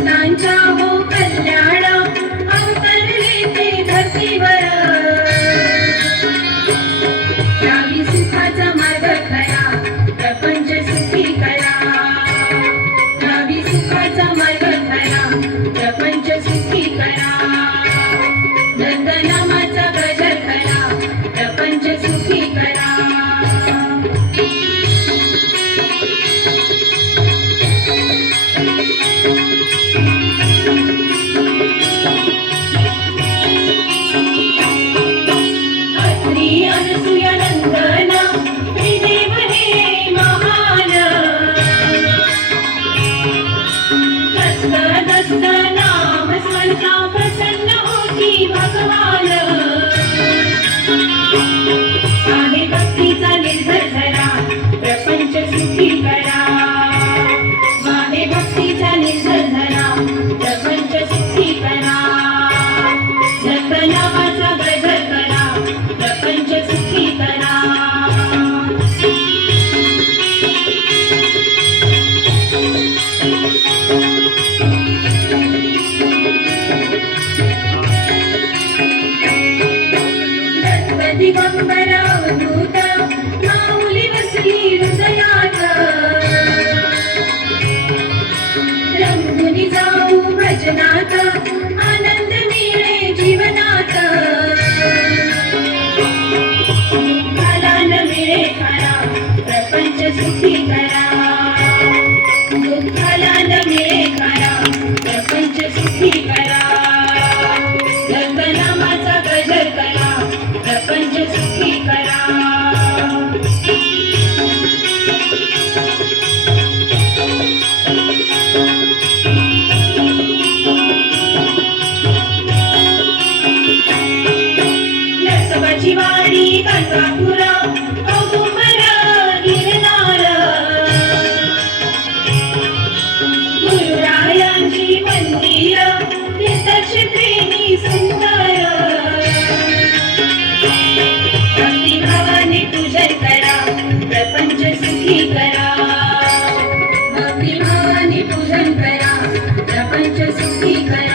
भक्तांच्या हो कल्याण अवतरले ते धरतीवर यावी सुखाचा मार्ग खरा प्रपंच सुखी करा यावी सुखाचा मार्ग खरा प्रपंच सुखी करा नंदनामाचा गजर करा प्रपंच सुखी करा अनसूया नंदना त्रिदेव हे महान दत्त दत्त नाम स्मरता प्रसन्न होती भगवान आहे भक्तीचा निर्भर धरा प्रपंच सुखी करा आहे भक्तीचा निर्भर धरा प्रपंच सुखी करा नंदनामाचा गजर करा प्रपंच सुखी करा दत्त दिगंबर अवधूत माऊली वसली हृदयात रंगुनी जाऊ भजनात आनंद मिळे जीवनात प्रपंच सुखी करा दुःखाला न मिळे खरा प्रपंच सुखी करा नंदनामाचा गजर करा प्रपंच सुखी करा नरसोबाची वाडी गाणगापूर तीर्थक्षेत्री सुंदर भक्तिभावाने पूजन करा प्रपंच सुखी करा भक्तिभावाने पूजन करा प्रपंच सुखी करा